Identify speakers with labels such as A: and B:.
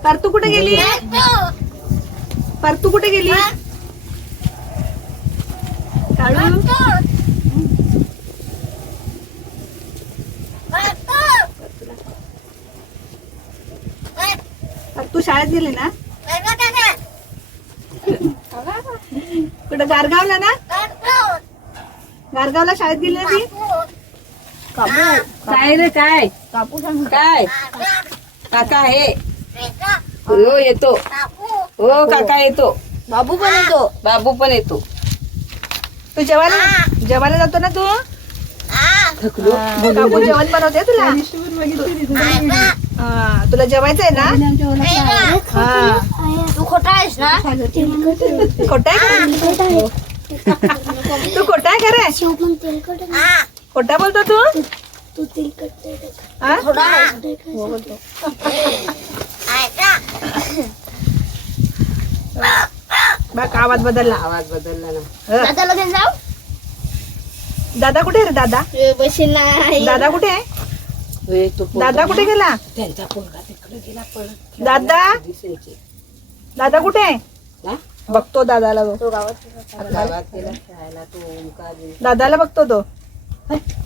A: परतू कुठे गेली? परतू कुठे गेली? काळू परतू शाळेत गेली ना? कुठं गारगावला ना? गारगावला शाळेत गेली ना ती?
B: काय रे काय
A: कापू सांग.
B: काय काका आहे हो येतो हो काका येतो
A: बाबू पण येतो.
B: बाबू पण येतो
A: तू जेवायला जातो ना तू?
B: थकलो
A: काकू जेवण बनवते तुला? हा, तुला जेवायचंय ना? हा.
C: तू खोटा आहेस ना?
A: खोटा आहे का? तू खोटा आहे का रे? खोटा बोलतो तू? हा? बघ आवाज बदलला.
B: आवाज बदलला ना
A: हं.
C: दादाला घेऊन जाऊ.
A: दादा कुठे आहे रे? दादा
C: बशील नाही.
A: दादा कुठे आहे?
B: होय, तो पोरगा
A: दादा कुठे गेला?
B: त्यांचा पोरगा तिकडे गेला पळत
A: दादा
B: दिसायचे
A: दादा कुठे आहे?
B: हा?
A: बघतो दादाला तो.
C: तो गावात
B: गावात गेला खेळायला तो ओंकार
A: दादाला बघतो तो.